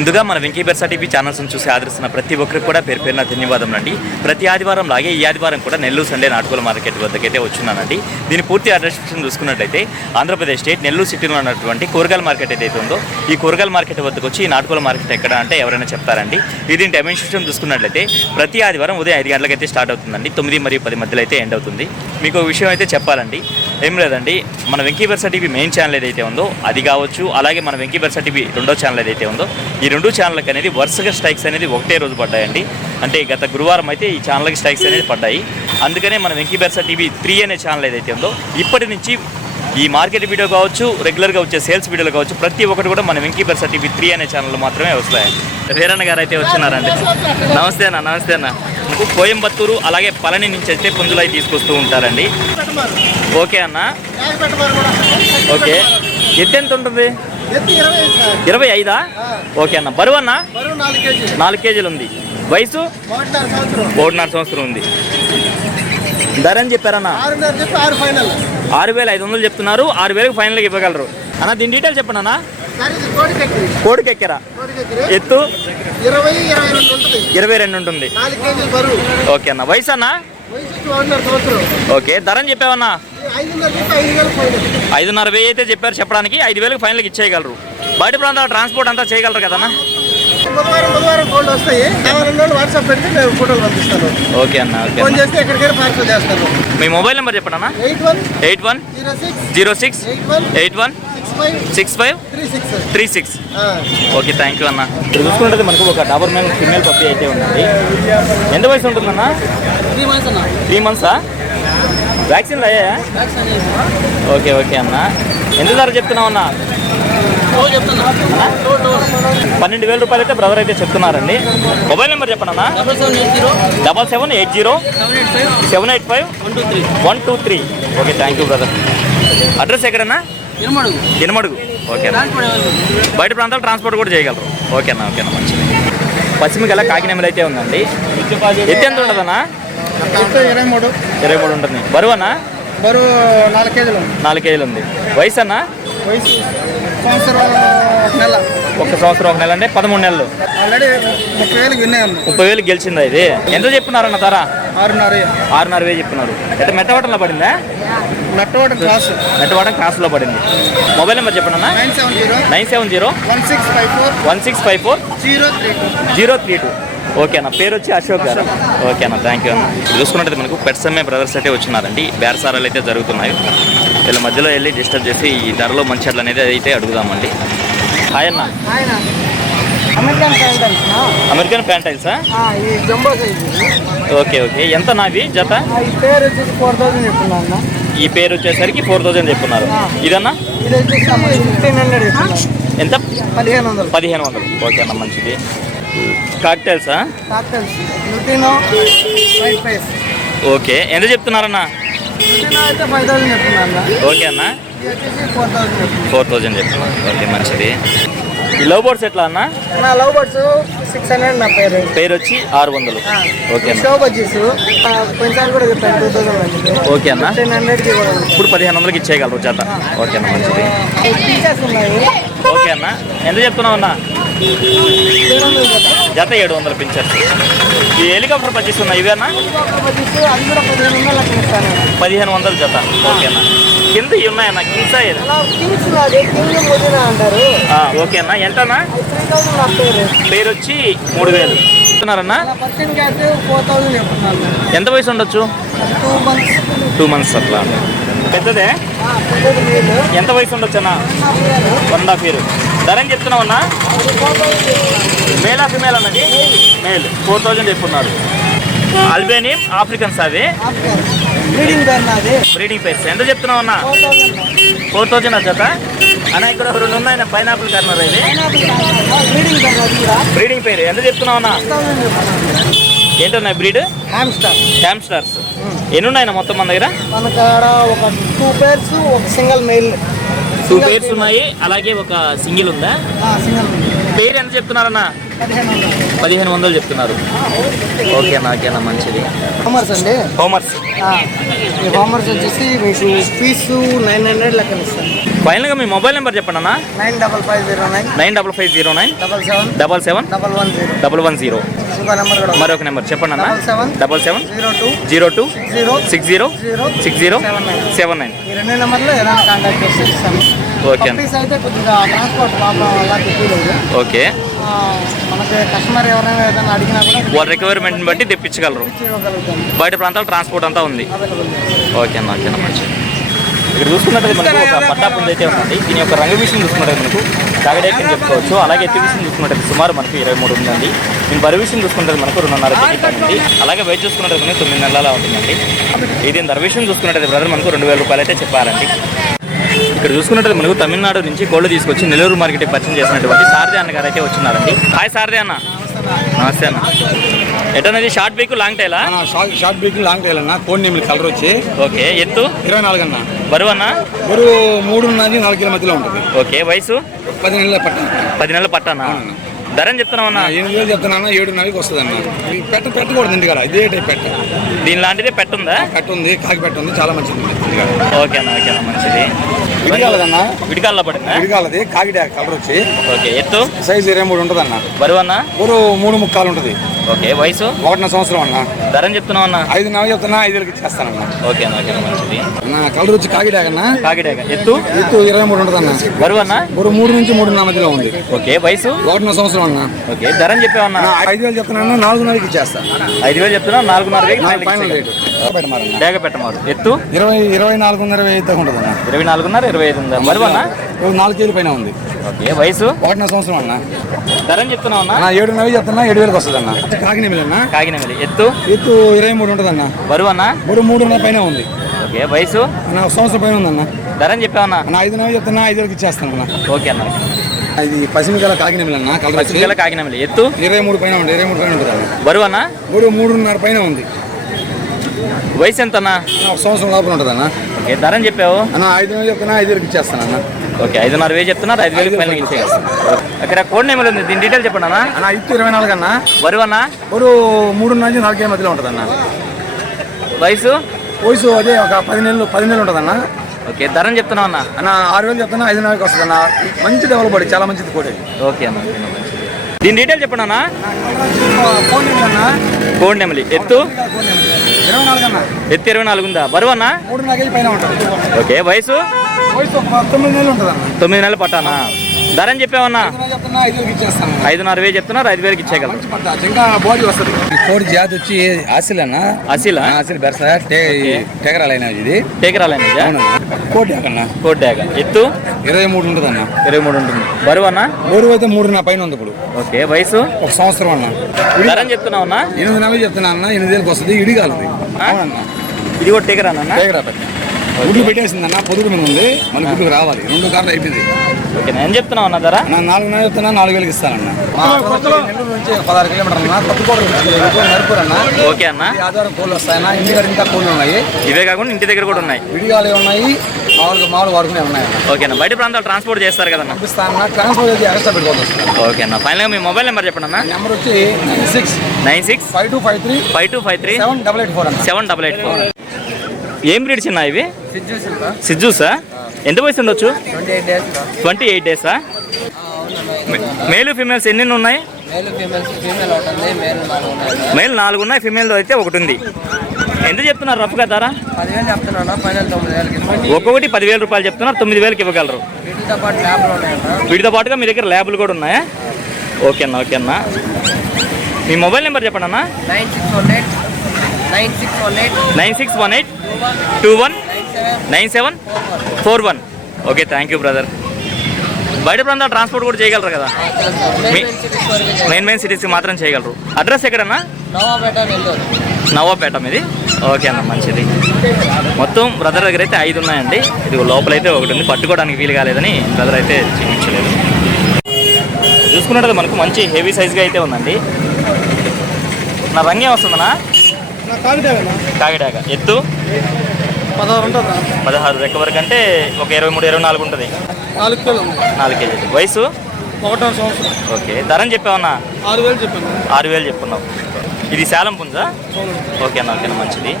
ముందుగా మన వెంకీ బెర్సా టీవీ ఛానల్స్ని చూసి ఆదరిస్తున్న ప్రతి ఒక్కరికి కూడా పేరు పేరున ధన్యవాదములండి. ప్రతి ఆదివారం లాగే ఈ ఆదివారం కూడా నెల్లూరు సండే నాటుకోల మార్కెట్ వద్దకైతే వచ్చున్నానండి. దీని పూర్తి అడ్రస్ చూసుకున్నట్లయితే ఆంధ్రప్రదేశ్ స్టేట్ నెల్లూరు సిటీలో ఉన్నటువంటి కూరగాయల మార్కెట్ ఏదైతే ఉందో ఈ కూరగాయల మార్కెట్ వద్దకు వచ్చి ఈ నాటుకోల మార్కెట్ ఎక్కడ అంటే ఎవరైనా చెప్తారండి. ఇది టైమింగ్ సిస్టమ్ చూసుకున్నట్లయితే ప్రతి ఆదివారం ఉదయం 5 గంటలకైతే స్టార్ట్ అవుతుందండి. 9 మరియు 10 మధ్యలో అయితే ఎండ్ అవుతుంది. మీకు ఒక విషయం అయితే చెప్పాలండి, ఏం లేదండి, మన వెంకీ బెర్సా టీవీ మెయిన్ ఛానల్ ఏదైతే ఉందో అది కావచ్చు, అలాగే మన వెంకీ బెర్సా టీవీ రెండో ఛానల్ ఏదైతే ఉందో ఈ రెండు ఛానళ్ళకి అనేది వరుసగా స్ట్రైక్స్ అనేది ఒకటే రోజు పడ్డాయండి. అంటే గత గురువారం అయితే ఈ ఛానల్కి స్ట్రైక్స్ అనేది పడ్డాయి. అందుకనే మన వెంకీ బెర్సా టీవీ 3 అనే ఛానల్ ఏదైతే ఉందో ఇప్పటి నుంచి ఈ మార్కెట్ వీడియో కావచ్చు, రెగ్యులర్గా వచ్చే సేల్స్ వీడియోలు కావచ్చు, ప్రతి ఒక్కటి కూడా మన వెంకీ బెర్సా టీవీ 3 అనే ఛానల్ మాత్రమే వస్తాయి. వీరన్న గారు అయితే వచ్చినారండి. నమస్తే అన్న. నమస్తే అన్న. మనకు కోయంబత్తూరు అలాగే పళని నుంచి అయితే పుంజులు అయితే తీసుకొస్తూ ఉంటారండి. ఓకే అన్న. ఓకే, ఎత్తు ఎంత ఉంటుంది? 25. ఓకే అన్న. బరువు అన్న 4 కేజీలు ఉంది. వయసు 1.5 సంవత్సరం ఉంది. ధర అని చెప్పారన్న 6,500 చెప్తున్నారు. 6,000కి ఫైనల్గా ఇవ్వగలరు అన్న. దీని డీటెయిల్ చెప్పండి అన్న. కోడికెక్కరా ఎత్తు 22 ఉంటుంది. ఓకే అన్న. వయసు అన్న? ఓకే. ధర అని చెప్పావన్నా? 5,500 అయితే చెప్పారు. చెప్పడానికి 5,000కి ఫైనల్కి ఇచ్చేయగలరు. బయట ప్రాంతాల ట్రాన్స్పోర్ట్ అంతా చేయగలరు కదన్నా? ఓకే అన్న. మీ మొబైల్ నెంబర్ చెప్పండి అన్న. 8106816536. ఓకే, థ్యాంక్ యూ అన్న. ఇక్కడ చూసుకుంటే మనకు ఒక డాబర్ మ్యాన్ ఫిమేల్ పప్పి అయితే ఉందండి. ఎంత వయసు ఉంటుందన్న? 3 మంత్సా? వ్యాక్సిన్లు అయ్యాయా? ఓకే ఓకే అన్న. ఎంత ధర చెప్తున్నావు అన్న? 12,000 రూపాయలు అయితే బ్రదర్ అయితే చెప్తున్నారండి. మొబైల్ నెంబర్ చెప్పండి అన్న. 7780785123. Okay, thank you brother. Address ఎక్కడన్నా? ఇనమడుగు. ఓకే అన్న. బయట ప్రాంతాలు ట్రాన్స్పోర్ట్ కూడా చేయగలరు. ఓకే అన్న. ఓకే అన్న, మంచిది. పశ్చిమ గల కాకినెమ్మలు అయితే ఉందండి. ఎత్తు ఎంత ఉంటుందన్నా? 23 ఉంటుంది. బరువు అన్న? బరువు 4 కేజీలు. 4 కేజీలు ఉంది. వయసు అన్న? వయసు 1 సంవత్సరం 1 నెల అంటే 13 నెలలు. ఆల్రెడీ 30,000 విన్నాను. 30,000 గెలిచిందా ఇది? ఎంత చెప్తున్నారన్న ధర? 6,500 చెప్తున్నారు. అయితే మెట్టవటంలో పడిందా? మెట్టవటం క్రాస్లో పడింది. మొబైల్ నెంబర్ చెప్పండి అన్న. 9701654 ఓకే అన్న. పేరు వచ్చి అశోక్ గారు. ఓకే అన్న, థ్యాంక్ యూ అన్న. చూసుకున్నట్టు మనకు పెట్స్ అమ్మే బ్రదర్స్ అయితే వచ్చినారండి. బేరసారాలు అయితే జరుగుతున్నాయి. వీళ్ళ మధ్యలో వెళ్ళి డిస్టర్బ్ చేసి ఈ ధరలో మంచి అట్ల అనేది అయితే అడుగుదామండి. హాయ్ అన్న. అమెరికన్ ప్యాంటైల్సా? Okay okay. ఎంత నావి జత? ఈ పేరు వచ్చేసరికి 4,000 చెప్పున్నారు. ఇదన్నా ఎంత? 1,500. ఓకే అన్న, మంచిది. కాక్టైల్సా? ఓకే, ఎంత చెప్తున్నారన్నా? ఓకే అన్న, 4,000 చెప్తున్నారు. ఓకే, మంచిది. ఈ లవ్ బర్డ్స్ ఎట్లా అన్న? లవ్ బర్డ్స్ 600 నా పేరు వచ్చి 600. ఓకే అన్న. ఓకే అన్న. ఇప్పుడు 1,500కి ఇచ్చేయగలరు జత. ఓకే అన్న, మంచిది. ఓకే అన్న. ఎంత చెప్తున్నావు అన్న? జత 700 పించర్స్. ఈ హెలికాప్టర్ పర్చేస్ ఉన్నాయి ఇవి అన్న? 1,500 జత. ఓకే అన్న. కింద ఇవి ఉన్నాయన్న? కింగ్స్ ఓకే అన్న. ఎంతన్నా? పేరు వచ్చి 3,000 చెప్తున్నారన్నా? ఎంత వయసు ఉండొచ్చు? 2 మంత్స్ అట్లా. పెద్దదే? ఎంత వయసు ఉండొచ్చు అన్న? 1.5 year. ధర ఏం చెప్తున్నావు అన్న? మేలా ఫిమేల్ అన్నది? మేల్. 4,000 చెప్పున్నారు. అల్బేనియం ఆఫ్రికన్స్ అవి బ్రీడింగ్ పేర్స్. ఎంత చెప్తున్నావు అన్న? 4,000 జత అన్న. ఇక్కడ 2 ఉన్నాయి పైనాపిల్ కార్నర్. ఇది బ్రీడింగ్ పేరు. ఎంత చెప్తున్నావు అన్న? ఏంటన్నా బ్రీడ్? హ్యామ్స్టర్స్. ఎన్ని ఉన్నాయన్న మొత్తం మన దగ్గర? ఒక 2 pairs, ఒక సింగిల్ మెయిల్. 2 pairs ఉన్నాయి, అలాగే ఒక సింగిల్ ఉందా? పేరు ఎంత చెప్తున్నారన్న? 1,500 చెప్తున్నారు. ఓకే అన్న. ఓకే అన్న, మంచిది. హోమర్స్ అండి. హోమర్స్ వచ్చేసి మీకు ఫీజు 900 లెక్కన ఇస్తాను. ఫైనల్గా మీ మొబైల్ నెంబర్ చెప్పండి అన్న. 95509 95509 77 77 110. ఇంకో నెంబర్ కూడా మరొక నెంబర్ చెప్పండి అన్న. 77 02 60 60 79. ఈ రెండు నెంబర్లో ఏదైనా కాంటాక్ట్ చేసి ఇస్తాను. ఓకే అన్న. పప్పీస్ అయితే కొద్దిగా ట్రాన్స్పోర్ట్ ప్రాబ్లం వల్ల తెప్పిలేదు. ఓకే, మనకి కస్టమర్ ఎవరైనా ఏదైనా అడిగినా కూడా వాళ్ళ రిక్వైర్మెంట్ని బట్టి తెప్పించగలరు. ఇవ్వగలుగుతాం. బయట ప్రాంతాలు ట్రాన్స్పోర్ట్ అంతా ఉంది. అవైలబుల్. ఓకే అన్న, ఓకే అన్న, మంచిది. ఇక్కడ చూసుకున్నట్టు మనకు ఒక పట్టా పుంజు అయితే ఉందండి. దీని యొక్క రంగు విషయం చూసుకున్నట్టు మనకు కాగడేకి అని చెప్పుకోవచ్చు. అలాగే ఎత్తి విషయం చూసుకున్నట్టు సుమారు మనకు 23 ఉందండి. దీని బరువు విషయం చూసుకుంటే మనకు 2.5 కేజీ ఉంది. అలాగే వెయిట్ చూసుకున్నట్టు మనకు 9 నెలల ఉంటుందండి. ఇది ధర విషయం చూసుకున్నట్టు బ్రదర్ మనకు 2000 రూపాయలు అయితే చెప్పారండి. ఇక్కడ చూసుకున్నట్టు మనకు తమిళనాడు నుంచి కోళ్ళు తీసుకొచ్చి నెల్లూరు మార్కెట్కి పరిచయం చేసినటువంటి సారథి అన్న గారు అయితే వచ్చినారండి. హాయ్ సారథి అన్న. నమస్తే అన్న. ఎటన్నది షార్ట్ బీక్ లాంగ్ టైలా? షార్ట్ బీక్ లాంగ్ టైల్ అన్న. కోడ్ నేమ్ కలర్ వచ్చి ఓకే. ఎత్తు 24 అన్న. బరువు అన్న? బరువు 3.5-4 కిలో మధ్యలో ఉంటుంది. ఓకే. వయసు 10 నెలల పట్ట. 10 నెలల పట్టానా? ధర అని చెప్తున్నామన్నా? 8,000 చెప్తున్నా. 7.5కి వస్తుంది అన్న. పెట్టకూడదు ఇంటికాడ. ఇదే టైప్ పెట్ట. దీని లాంటిదే పెట్టుందా? పెట్ట ఉంది, కాకి పెట్ట ఉంది, చాలా మంచిది. ఓకేనా, ఓకేనా, మంచిది. విడిగాలదన్నా. విడిగాల్లో పడిందా? విడిగాలది కాకి కలర్ వచ్చి. ఓకే. ఎత్తు సైజ్ 23 ఉంటుంది అన్న. బరువు అన్న? బరువు 3.5 ఉంటుంది. ఓకే. వయసు 1 సంవత్సరం అన్న. ధర అని చెప్తున్నావు అన్న? 5,000 చెప్తున్నా. 5,000కి ఇచ్చేస్తానన్న. ఓకేనా, ఓకేనా, మంచిది. అన్న కలర్ వచ్చి కాకిడాకన్నా. కాకిడాక. ఎత్తు 23 ఉంటుంది అన్న. బరువు అన్న? బరువు 3 నుంచి 3.5 మధ్యలో ఉంది. ఓకే. వయసు 1 సంవత్సరం అన్న. ఓకే. ధర అని చెప్పావన్నా? 5,000 చెప్తున్నా. 4,500కి ఇచ్చేస్తా. 5,000 చెప్తున్నా. 4,500 ఫైనల్ రేటు. డేగ పెట్టమారు. ఎత్తు 24.5 ఉంటుంది అన్న. 24.5 25 ఉందా? బరువు అన్న? 4 కేజీల పైన ఉంది. ఓకే. వయసు 1 సంవత్సరం అన్న. ధర అని చెప్తున్నావు అన్న? 7,500 చెప్తున్నా. 7,000కి వస్తుంది అన్న. కాకినేమిలి అన్న. కాకినేమిలి. ఎత్తు 23 ఉంటుంది అన్న. బరువు అన్న? బరువు 3.5 పైన ఉంది. ఓకే. వయసు 1 సంవత్సరం పైన ఉందన్న. ధర అని చెప్పావన్నా? 5,000 చెప్తున్నా. 5,000కి ఇచ్చేస్తాను అన్న. ఓకే అన్న. ఇది పసిమిగల కాకినేమిలి అన్న. కలర్ కాకినేమిలి. ఎత్తు 23 పైన ఉంది. 23 పైన ఉంటుంది అన్న. బరువు అన్న? బరువు 3.5 పైన ఉంది. వయసు ఎంత అన్న? 1 సంవత్సరం లోపల ఉంటుంది అన్న. ఓకే. ధర అని చెప్పావు అన్న 5,000 చెప్తున్నా. 5,000కి ఇచ్చేస్తాను అన్న. ఓకే. 5,500 చెప్తున్నారు. 5,000 పైన ఇచ్చేస్తాను. అక్కడ కోడ్ నేమ్ ఉంది. దీని డీటెయిల్ చెప్పండి అన్న. అన్న ఇత్తు 24 అన్న. బరువు అన్న? బరువు 3.5-4 కేజీ మధ్యలో ఉంటుంది అన్న. వయసు అదే ఒక 10 నెలలు ఉంటుంది అన్న. ఓకే. ధర అని చెప్తున్నావు అన్న? అన్న 6,000 చెప్తున్నా. 5,000కి వస్తుంది అన్న. మంచి డెవలప్ పడి చాలా మంచిది కోడి. ఓకే అన్న. దీని డీటెయిల్ చెప్పండి అన్న. కోడ్ నెమలి. ఎత్తు 24 అన్న. ఎత్తు 24 ఉందా? బరువు అన్న? 3.5 కేజీ పైన ఉంటుంది. ఓకే. వయసు 9 నెలలు ఉంటుంది అన్న. 9 నెలలు పట్టానా? ధర అని చెప్పావన్నా? 5,000 ఇచ్చేస్తాను. 5,500 చెప్తున్నారు. 5,000కి ఇచ్చేయగలరు. ఇంకా బాడీ వస్తుంది. కోడి జాతి వచ్చి ఆసిల్ అన్న. అసీలా? ఆసిల్ బెరస టేకరాలైన ఇది. టేకరాలైన కోడి అన్న. కోట్ డాగ. ఎత్తు 23 ఉంటుంది అన్న. 23 ఉంటుంది. బరువు అన్న? బరువు అయితే 3.5 పైన ఉంది ఇప్పుడు. ఓకే. వయసు 1 సంవత్సరం అన్న. ధర అని చెప్తున్నావు అన్న? 8,000 చెప్తున్నా అన్న. 8,000కి వస్తుంది. ఇడిగాలది. అవునన్న. ఇది కూడా టేకరానా? టేకరా పెద్ద గుడ్లు పెట్టేసిందన్న. పొదుగు మీద ఉంది. మన గుడ్డుకు రావాలి. 2 కార్లు అయిపోయింది. ఓకే. నేను చెప్తున్నావు అన్న ధర? 4,000 చెప్తున్నా. 4,000కి ఇస్తానన్న. నెల్లూరు నుంచి 16 కిలోమీటర్లు అన్న. తప్పుకోవడం నరుపురు అన్న. ఓకే అన్న. ఆధారం కోళ్ళు వస్తాయన్న. ఇంటికాడ ఇంకా కోళ్ళు ఉన్నాయి. ఇవే కాకుండా ఇంటి దగ్గర కూడా ఉన్నాయి. విడిగాలు ఉన్నాయి. మామూలు వాడుకునే ఉన్నాయి. ఓకే అన్న. బయట ప్రాంతాలు ట్రాన్స్పోర్ట్ చేస్తారు కదన్న? పంపిస్తానన్న. ట్రాన్స్పోర్ట్ అయితే ఎక్స్ట్రా పెట్టుకోవచ్చు. ఓకే అన్న. ఫైనల్గా మీ మొబైల్ నెంబర్ చెప్పండి అన్న. నెంబర్ వచ్చి 96 5253 5253 7884 అన్న. 7884. ఏం బ్రీడ్స్ ఉన్నాయి ఇవి? సిజ్జూసా? ఎంత వయసు ఉండొచ్చు? 28 డేసా? మేలు ఫీమేల్స్ ఎన్ని ఉన్నాయి? మేల్ 4 ఉన్నాయి. ఫీమేల్ అయితే 1 ఉంది. ఎంత చెప్తున్నారు రఫ్గా ధర? 10,000 చెప్తున్నా. ఫైనల్ 9,000. ఒక్కొక్కటి 10,000 రూపాయలు చెప్తున్నారు. 9,000కి ఇవ్వగలరు. వీటితో పాటుగా మీ దగ్గర ల్యాబులు కూడా ఉన్నాయా? ఓకే అన్న, ఓకే అన్న. మీ మొబైల్ నెంబర్ చెప్పండి అన్న. 9618 21 9741. ఓకే. Thank you brother. బయట ప్రాంతాలు ట్రాన్స్పోర్ట్ కూడా చేయగలరు కదా? మెయిన్ సిటీస్కి మాత్రం చేయగలరు. అడ్రస్ ఎక్కడన్నా? నవాపేట మీది. ఓకే అన్న, మంచిది. మొత్తం బ్రదర్ దగ్గర అయితే 5 ఉన్నాయండి. ఇది లోపలైతే 1 ఉంది. పట్టుకోవడానికి వీలు కాలేదని బ్రదర్ అయితే చూపించలేదు. చూసుకున్నట్టు మనకు మంచి హెవీ సైజ్గా అయితే ఉందండి. నా రంగే వస్తుందన్నా? కాకిడాక. ఎత్తు 16 ఉంటుంది. 16 రెక్క వరకు అంటే ఒక 23-24 ఉంటుంది. 4 కేజీలు. వయసు 1 సంవత్సరం. ఓకే. ధర అని చెప్పావన్నా? 6,000 చెప్పాను. 6,000 చెప్పుకున్నావు. ఇది శాలం పుంజా? ఓకే అన్న, ఓకేనా, మంచిది.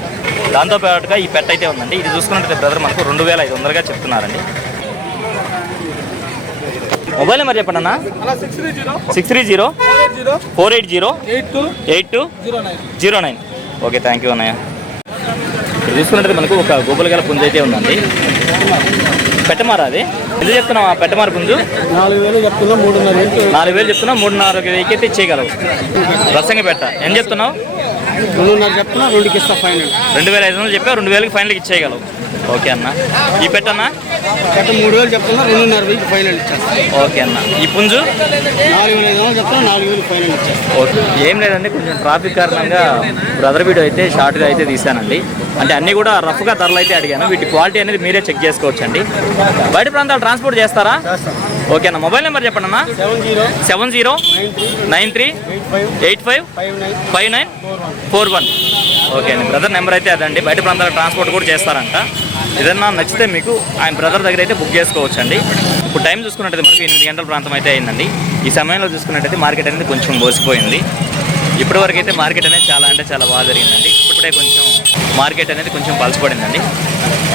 దాంతోపాటుగా ఈ పెట్ట అయితే ఉందండి. ఇది చూసుకున్నట్టు బ్రదర్ మనకు 2,500గా చెప్తున్నారండి. మొబైల్ నెంబర్ చెప్పండి అన్న. 630-480-8209. ఓకే, థ్యాంక్ యూ అన్నయ్య. ఇక్కడ చూసుకున్నట్టు మనకు ఒక గోపులగల పుంజు అయితే ఉందండి. పెట్టమారా అది ఎందుకు చెప్తున్నావు? ఆ పెట్టమార పుంజు 4,000 చెప్తున్నా, 3,500. 4,000 చెప్తున్నా, 3,500 అయితే ఇచ్చేయగలవు. రసంగా పెట్ట ఏం చెప్తున్నావు? 2,500 చెప్తున్నా, 2కి ఇస్తా ఫైనల్. 2,500 చెప్పావు, 2,000కి ఫైనల్కి ఇచ్చేయగలవు. ఓకే అన్న. ఈ పెట్టన్నా 3,000 చెప్తున్నా, 2,500 ఫైనల్ ఇచ్చేస్తా. ఓకే అన్న. ఈ పుంజు 4,500 చెప్తున్నా, 4,000 ఫైనల్ ఇచ్చేస్తా. ఓకే, ఏం లేదండి, కొంచెం ట్రాఫిక్ కారణంగా బ్రదర్ వీడియో అయితే షార్ట్గా అయితే తీసానండి. అంటే అన్నీ కూడా రఫ్గా ధరలు అయితే అడిగాను. వీటి క్వాలిటీ అనేది మీరే చెక్ చేసుకోవచ్చు అండి. బయట ప్రాంతాలు ట్రాన్స్పోర్ట్ చేస్తారా? ఓకే అన్న. మొబైల్ నెంబర్ చెప్పండి అన్న. 709335855941. ఓకే అండి, బ్రదర్ నెంబర్ అయితే అదండి. బయట ప్రాంతాల ట్రాన్స్పోర్ట్ కూడా చేస్తారంట. ఏదన్నా నచ్చితే మీకు ఆయన బ్రదర్ దగ్గర అయితే బుక్ చేసుకోవచ్చు అండి. ఇప్పుడు టైం చూసుకున్నట్టయితే మనకు 8 గంటల ప్రాంతం అయితే అయిందండి. ఈ సమయంలో చూసుకున్నట్టయితే మార్కెట్ అనేది కొంచెం మోసిపోయింది. ఇప్పటివరకు అయితే మార్కెట్ అనేది చాలా అంటే చాలా బాగా జరిగిందండి. ఇప్పుడే కొంచెం మార్కెట్ అనేది కొంచెం పలచబడిందండి.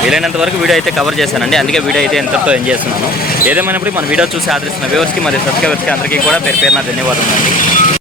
వీలైనంత వరకు వీడియో అయితే కవర్ చేశానండి. అందుకే వీడియో అయితే ఎంతతో ఎంజాయ్ చేస్తున్నాను. ఏదేమైనప్పుడు మన వీడియో చూసి ఆదరిస్తున్న వ్యూవర్స్కి మరియు సబ్స్క్రైబర్స్కి అందరికీ కూడా పేరు పేరున ధన్యవాదాలు అండి.